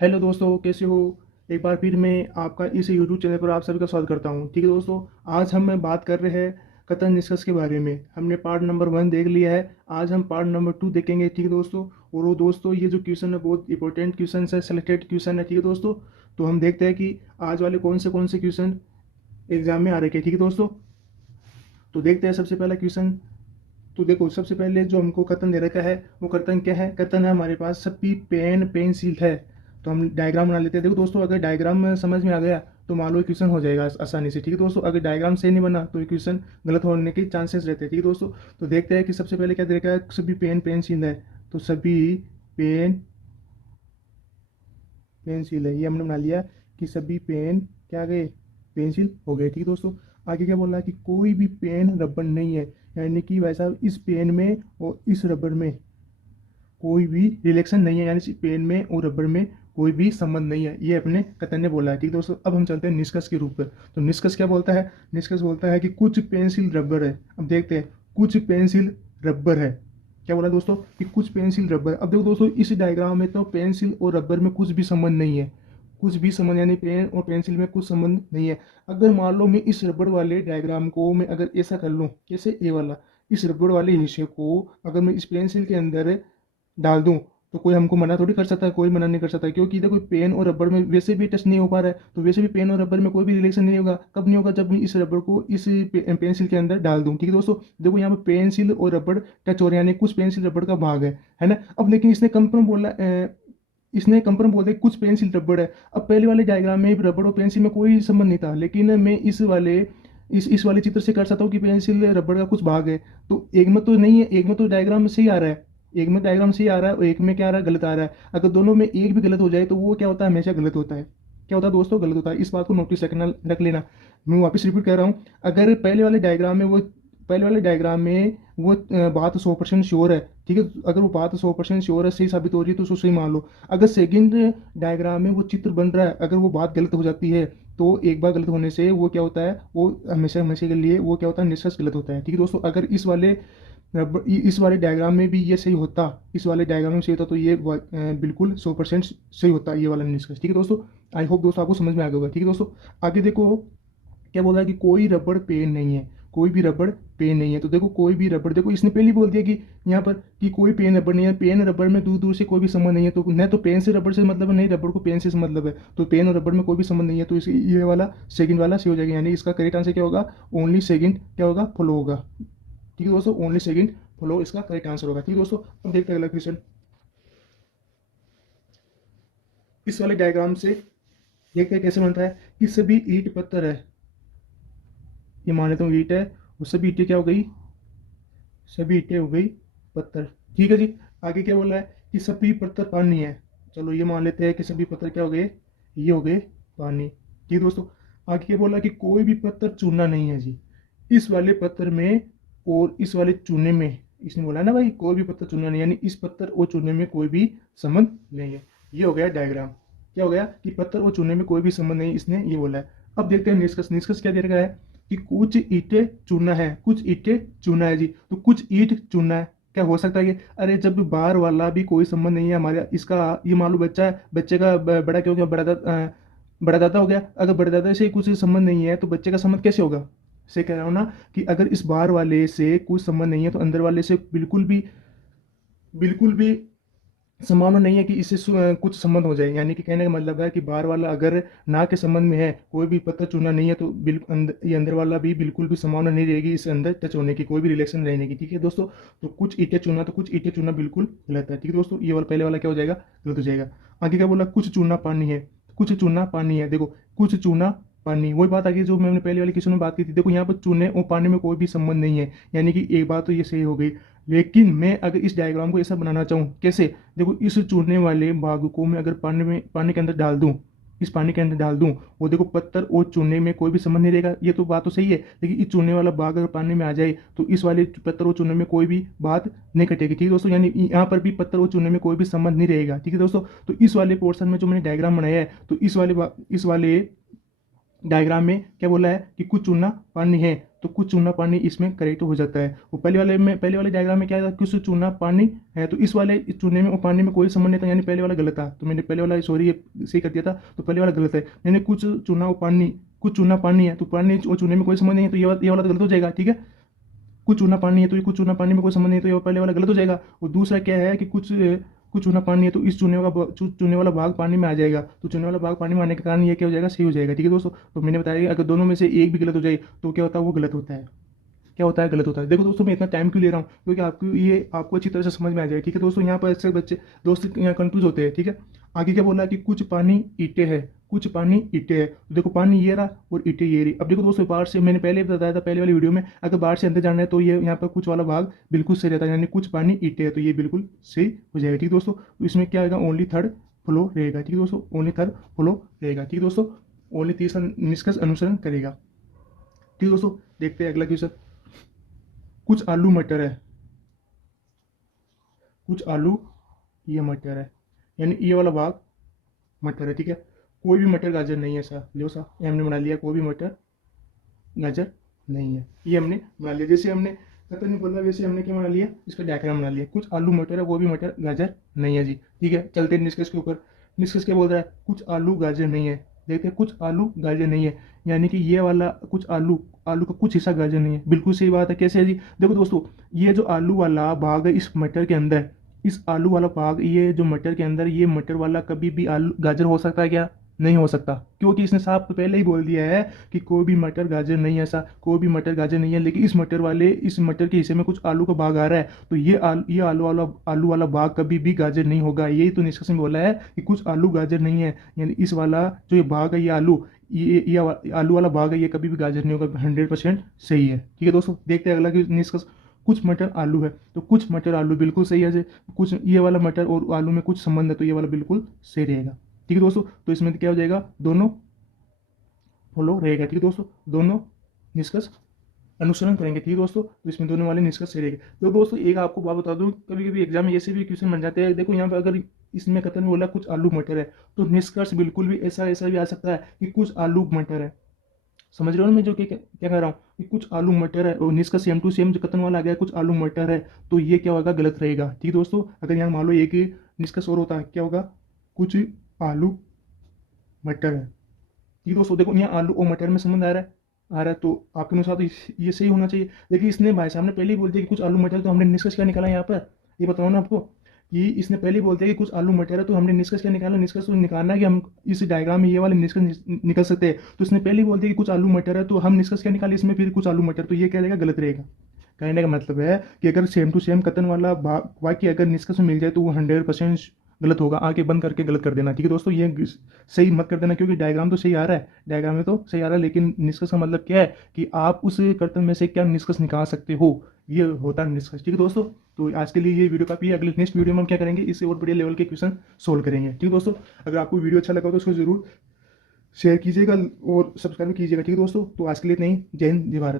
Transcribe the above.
Hello दोस्तों, कैसे हो। एक बार फिर मैं आपका इस यूट्यूब चैनल पर आप सभी का स्वागत करता हूं। ठीक है दोस्तों, आज हम बात कर रहे हैं कथन निष्कर्ष के बारे में। हमने पार्ट नंबर 1 देख लिया है। आज हम पार्ट नंबर 2 देखेंगे। ठीक है दोस्तों। और वो दोस्तों, ये जो क्वेश्चन है बहुत इंपॉर्टेंट क्वेश्चन है, सेलेक्टेड क्वेश्चन है। ठीक है दोस्तों, तो हम देखते हैं कि आज वाले कौन से क्वेश्चन एग्जाम में आ रखे हैं। ठीक है दोस्तों, तो देखते हैं सबसे पहला क्वेश्चन। तो देखो, सबसे पहले जो हमको कथन दे रखा है वो कथन क्या है। कथन है हमारे पास सभी पेन पेंसिल है। तो हम डायग्राम बना लेते हैं। देखो दोस्तों, अगर डायग्राम समझ में आ गया तो मान लो क्वेश्चन हो जाएगा आसानी से। ठीक है दोस्तों, अगर डायग्राम सही नहीं बना तो ये क्वेश्चन गलत होने के चांसेस रहते हैं। ठीक है दोस्तों, तो देखते हैं कि सबसे पहले क्या दे रखा है। सभी पेन पेंसिल है, तो सभी पेन पेंसिल है, ये हमने बना लिया कि सभी पेन क्या आ गए, पेंसिल हो गए। ठीक है दोस्तों, आगे क्या बोल रहा है कि कोई भी पेन रबड़ नहीं है। यानी कि भाई साहब, इस पेन में और इस रबड़ में कोई भी रिलेशन नहीं है। यानी इस पेन में और रबड़ में कोई भी संबंध नहीं है, ये अपने कथन ने बोला है। ठीक है दोस्तों, अब हम चलते हैं निष्कर्ष के रूप में। तो निष्कर्ष क्या बोलता है। निष्कर्ष बोलता है कि कुछ पेंसिल रबड़ है। अब देखते हैं, कुछ पेंसिल रबड़ है। क्या बोला दोस्तों कि कुछ पेंसिल रबड़। अब देखो दोस्तों, इस डायग्राम में तो पेंसिल और रबड़ में कुछ भी संबंध नहीं है। कुछ भी संबंध, यानी पेन और पेंसिल में कुछ संबंध नहीं है। अगर मान लो मैं इस रबड़ वाले डायग्राम को मैं अगर ऐसा कर लूँ, कैसे, ये वाला, इस रबड़ वाले हिस्से को अगर मैं इस पेंसिल के अंदर डाल दूं, तो कोई हमको मना थोड़ी कर सकता है। कोई मना नहीं कर सकता, क्योंकि देखो पेन और रबड़ में वैसे भी टच नहीं हो पा रहा है। तो वैसे भी पेन और रबड़ में कोई भी रिलेशन नहीं होगा। कब नहीं होगा, जब मैं इस रबड़ को इस पेंसिल के अंदर डाल दूं। ठीक है दोस्तों, देखो यहाँ पे पेंसिल और रबड़ टच हो रहे हैं, यानी कुछ पेंसिल रबड़ का भाग है ना। अब लेकिन इसने कंफर्म बोला, इसने कंफर्म बोल दिया कुछ पेंसिल रबड़ है। अब पहले वाले डायग्राम में रबड़ और पेंसिल में कोई संबंध नहीं था, लेकिन मैं इस वाले चित्र से कर सकता हूँ कि पेंसिल रबड़ का कुछ भाग है। तो एक में तो नहीं है, एक में तो डायग्राम में सही आ रहा है, एक में डायग्राम सही आ रहा है और एक में क्या आ रहा है, गलत आ रहा है। अगर दोनों में एक भी गलत हो जाए तो वो क्या होता है, हमेशा गलत होता है। क्या होता है दोस्तों, गलत होता है। इस बात को नोटिस रख लेना। मैं वापस रिपीट कर रहा हूँ। अगर पहले वाले डायग्राम में वो बात 100% श्योर है। ठीक है, अगर वो बात 100% श्योर है, सही साबित हो रही है, तो उसको सही मान लो। अगर सेकंड डायग्राम में वो चित्र बन रहा है, अगर वो बात गलत हो जाती है, तो एक बार गलत होने से वो क्या होता है, वो हमेशा हमेशा के लिए वो क्या होता है, निष्कर्ष गलत होता है। ठीक है दोस्तों, अगर इस वाले डायग्राम में भी ये सही होता, इस वाले डायग्राम में सही होता, तो ये बिल्कुल 100% सही होता ये वाला निष्कर्ष। ठीक है दोस्तों, आई होप दोस्तों आपको समझ में आ गया होगा। ठीक है दोस्तों, आगे देखो क्या बोल रहा है कि कोई रबड़ पेन नहीं है। कोई भी रबड़ पेन नहीं है। तो देखो, कोई भी रबड़, देखो इसने पहले ही बोल दिया कि यहाँ पर कि कोई पेन रबड़ नहीं है। पेन रबड़ में दूर दूर से कोई भी संबंध नहीं है। तो न तो पेन से रबड़ से मतलब है, नहीं रबड़ को पेन से मतलब है। तो पेन और रबड़ में कोई भी संबंध नहीं है। तो इस ये वाला सेकंड वाला सही हो जाएगा। यानी इसका करेक्ट आंसर क्या होगा, ओनली सेकंड क्या होगा, फॉलो होगा। ठीक है दोस्तों, ओनली सेकंड फॉलो इसका करेक्ट आंसर होगा। ठीक है दोस्तों, अब देखते हैं अगला क्वेश्चन। इस वाले डायग्राम से देखते हैं कैसे बनता है कि सभी ईंट पत्थर है। ये मान लेता हूँ ईंट है, वो सभी ईंटें क्या हो गई, सभी ईंटें हो गई पत्थर। ठीक है जी। आगे क्या बोला है कि सभी पत्थर पानी है। चलो ये मान लेते हैं कि सभी पत्थर क्या हो गए, ये हो गए पानी। ठीक है दोस्तों, आगे क्या बोला कि कोई भी पत्थर चूना नहीं है जी। इस वाले पत्थर में और इस वाले चूने में, इसने बोला ना भाई कोई भी पत्थर चूना नहीं, यानी इस पत्थर और चूने में कोई भी संबंध नहीं है। ये हो गया डायग्राम। क्या हो गया कि पत्थर और चूने में कोई भी संबंध नहीं, इसने ये बोला है। अब देखते हैं निष्कर्ष। निष्कर्ष क्या दे रखा है कि कुछ ईंटें चूना है, कुछ ईंटें चूना है जी। तो कुछ ईंट चूना है, क्या हो सकता है ये। अरे जब बाहर वाला भी कोई संबंध नहीं है हमारे इसका, ये मान लो बच्चा है, बच्चे का बड़ा क्या हो गया, बड़ा दादा हो गया। अगर बड़े दादा से कुछ संबंध नहीं है तो बच्चे का संबंध कैसे होगा। से कह रहा हूँ ना कि अगर इस बाहर वाले से कुछ संबंध नहीं है तो अंदर वाले से बिल्कुल भी संभावना नहीं है कि इससे कुछ संबंध हो जाए। यानी कि कहने का मतलब है कि बाहर वाला अगर ना के संबंध में है, कोई भी पत्थर चूना नहीं है, तो ये अंदर वाला भी बिल्कुल भी संभावना नहीं रहेगी इससे अंदर टच होने की, कोई भी रिलेशन रहने की। ठीक है दोस्तों, तो कुछ ईंटें चूना, तो कुछ ईंटें चूना बिल्कुल गलत है। ठीक है दोस्तों, ये वाला पहले वाला क्या हो जाएगा, गलत हो जाएगा। आगे क्या बोला, कुछ चूना पानी है। कुछ चूना पानी है, देखो कुछ चूना पानी, वही बात आ गई जो मैंने पहले वाले क्वेश्चन में बात की थी। देखो यहाँ पर चूने और पानी में कोई भी संबंध नहीं है, यानी कि एक बात तो ये सही हो गई। लेकिन मैं अगर इस डायग्राम को ऐसा बनाना चाहूँ, कैसे, देखो इस चूने वाले भाग को मैं अगर पानी के अंदर डाल दूं, इस पानी के अंदर डाल दूं, वो देखो पत्थर और चूने में कोई भी संबंध नहीं रहेगा। ये तो बात तो सही है, लेकिन इस चूने वाला भाग अगर पानी में आ जाए तो इस वाले पत्थर और चूने में कोई भी बात नहीं कटेगी। ठीक है दोस्तों, यानी यहाँ पर भी पत्थर और चूने में कोई भी संबंध नहीं रहेगा। ठीक है दोस्तों, तो इस वाले पोर्शन में जो मैंने डायग्राम बनाया है, तो इस वाले डायग्राम में क्या बोला है कि कुछ चूना पानी है। तो कुछ चूना पानी इसमें करेक्ट हो जाता है। वो पहले वाले डायग्राम में क्या था, कुछ चूना पानी है, तो इस वाले चूने में और पानी में कोई संबंध नहीं था, यानी पहले वाला गलत था। तो मैंने पहले वाला सॉरी ये सही कर दिया था, तो पहले वाला गलत है, यानी कुछ चूना और पानी, कुछ चूना पानी है तो पानी और चूने में कोई संबंध नहीं है, तो ये वाला तो गलत हो जाएगा। ठीक है, कुछ चूना पानी है तो ये कुछ चूना पानी में कोई संबंध नहीं, तो ये पहले वाला गलत हो जाएगा। और दूसरा क्या है कि कुछ चूना पानी है तो इस चूने वाला भाग पानी में आ जाएगा, तो चूने वाला भाग पानी में आने के कारण ये क्या हो जाएगा, सही हो जाएगा। ठीक है दोस्तों, तो मैंने बताया कि अगर दोनों में से एक भी गलत हो जाए तो क्या होता है, वो गलत होता है। क्या होता है, गलत होता है। देखो दोस्तों, मैं इतना टाइम क्यों ले रहा हूँ, क्योंकि आपको अच्छी तरह से समझ में आ जाए। ठीक है दोस्तों, यहाँ पर अक्सर बच्चे दोस्त यहाँ कंफ्यूज होते हैं। ठीक है, आगे क्या बोला कि कुछ पानी ईंटें है, कुछ पानी ईंटें है, तो देखो पानी ये रहा और ईंटें ये रही। अब देखो दोस्तों, बाहर से मैंने पहले भी बताया था पहले वाली वीडियो में, अगर बाहर से अंदर जाना है तो ये यहाँ पर कुछ वाला भाग बिल्कुल सही रहता है, यानी कुछ पानी ईंटें है तो ये बिल्कुल सही हो जाएगा। ठीक है दोस्तों, तो इसमें क्या आएगा, ओनली थर्ड फ्लो रहेगा। ठीक है दोस्तों, ओनली थर्ड फ्लो रहेगा। ठीक है दोस्तों, ओनली तीसरा निष्कर्ष अनुसरण करेगा। ठीक है दोस्तों, देखते हैं अगला क्वेश्चन। कुछ आलू मटर है, कुछ आलू ये मटर है, यानी ये वाला भाग मटर है। ठीक है, कोई भी मटर गाजर नहीं है सा, लो सा, ये हमने बना लिया, कोई भी मटर गाजर नहीं है, ये हमने बना लिया। जैसे हमने पता नहीं बोला, वैसे हमने क्या बना लिया, इसका डायग्राम बना लिया। कुछ आलू मटर है, वो भी मटर गाजर नहीं है जी। ठीक है, चलते हैं निष्कर्ष के ऊपर। निष्कर्ष क्या बोल रहा है, कुछ आलू गाजर नहीं है। देखते हैं, कुछ आलू गाजर नहीं है, यानी कि ये वाला कुछ आलू, आलू का कुछ हिस्सा गाजर नहीं है। बिल्कुल सही बात है। कैसे है जी, देखो दोस्तों, ये जो आलू वाला भाग है इस मटर के अंदर, इस आलू वाला भाग, ये जो मटर के अंदर, ये मटर वाला कभी भी आलू गाजर हो सकता है क्या, नहीं हो सकता, क्योंकि इसने साफ पहले ही बोल दिया है कि कोई भी मटर गाजर नहीं है, ऐसा कोई भी मटर गाजर नहीं है। लेकिन इस मटर के हिस्से में कुछ आलू का भाग आ रहा है, तो ये आलू वाला भाग कभी भी गाजर नहीं होगा। यही तो निष्कर्ष में बोला है कि कुछ आलू गाजर नहीं है, यानी इस वाला जो ये भाग है, ये आलू, आलू वाला भाग है, ये कभी भी गाजर नहीं होगा। 100% सही है। ठीक है दोस्तों, देखते हैं अगला निष्कर्ष। कुछ मटर आलू है, तो कुछ मटर आलू बिल्कुल सही है। कुछ ये वाला मटर और आलू में कुछ संबंध है, तो ये वाला बिल्कुल सही रहेगा। ठीक है दोस्तों, तो इसमें क्या हो जाएगा, दोनों फॉलो रहेगा। ठीक है दोस्तों, दोनों निष्कर्ष अनुसरण करेंगे। ठीक है दोस्तों, तो इसमें दोनों वाले निष्कर्ष सही रहेंगे। तो दोस्तों, एक आपको बात बता दूं, कभी कभी एग्जाम में ऐसे भी क्वेश्चन बन जाते हैं। देखो यहाँ पे अगर इसमें कथन बोला कुछ आलू मटर है, तो निष्कर्ष बिल्कुल भी ऐसा ऐसा भी आ सकता है कि कुछ आलू मटर है। समझ रहे हो मैं जो क्या कह रहा हूँ, कि कुछ आलू मटर है, और निष्कर्ष सेम टू सेम जो कथन वाला आ गया कुछ आलू मटर है, तो ये क्या होगा, गलत रहेगा। ठीक है दोस्तों, अगर यहाँ मान लो एक निष्कर्ष और होता है, क्या होगा, कुछ आलू मटर है। ठीक है दोस्तों, देखो यहाँ आलू और मटर में संबंध आ रहा है, तो आपके अनुसार तो ये सही होना चाहिए। लेकिन इसने भाई साहब ने पहले ही बोल दिया कि कुछ आलू मटर, तो हमने निष्कर्ष क्या निकाला यहाँ पर, ये बताओ ना आपको, कि इसने पहले ही बोल दिया कि कुछ आलू मटर है, तो हमने निष्कर्ष क्या निकाला, निष्कर्ष तो निकालना है कि हम इस डायग्राम में ये वाले निष्कर्ष निकल सकते हैं। तो इसने पहले ही बोल दिया कि कुछ आलू मटर है, तो हम निष्कर्ष क्या निकाले इसमें, फिर कुछ आलू मटर, तो ये क्या रहेगा, गलत रहेगा। कहने का मतलब है कि अगर सेम टू सेम कथन वाला वाक्य अगर निष्कर्ष में मिल जाए, तो वो 100% गलत होगा। आगे बंद करके गलत कर देना। ठीक है दोस्तों, ये सही मत कर देना, क्योंकि डायग्राम तो सही आ रहा है, डायग्राम में तो सही आ रहा है, लेकिन निष्कर्ष का मतलब क्या है कि आप उस कर्तन में से क्या निष्कर्ष निकाल सकते हो, ये होता है निष्कर्ष। ठीक है दोस्तों, तो आज के लिए ये वीडियो काफी है। अगले नेक्स्ट वीडियो में हम क्या करेंगे, इससे और बढ़िया लेवल के क्वेश्चन सोल्व करेंगे। ठीक है दोस्तों, अगर आपको वीडियो अच्छा लगा तो उसको जरूर शेयर कीजिएगा और सब्सक्राइब कीजिएगा। ठीक है दोस्तों, तो आज के लिए इतना ही। जय हिंद, जय भारत।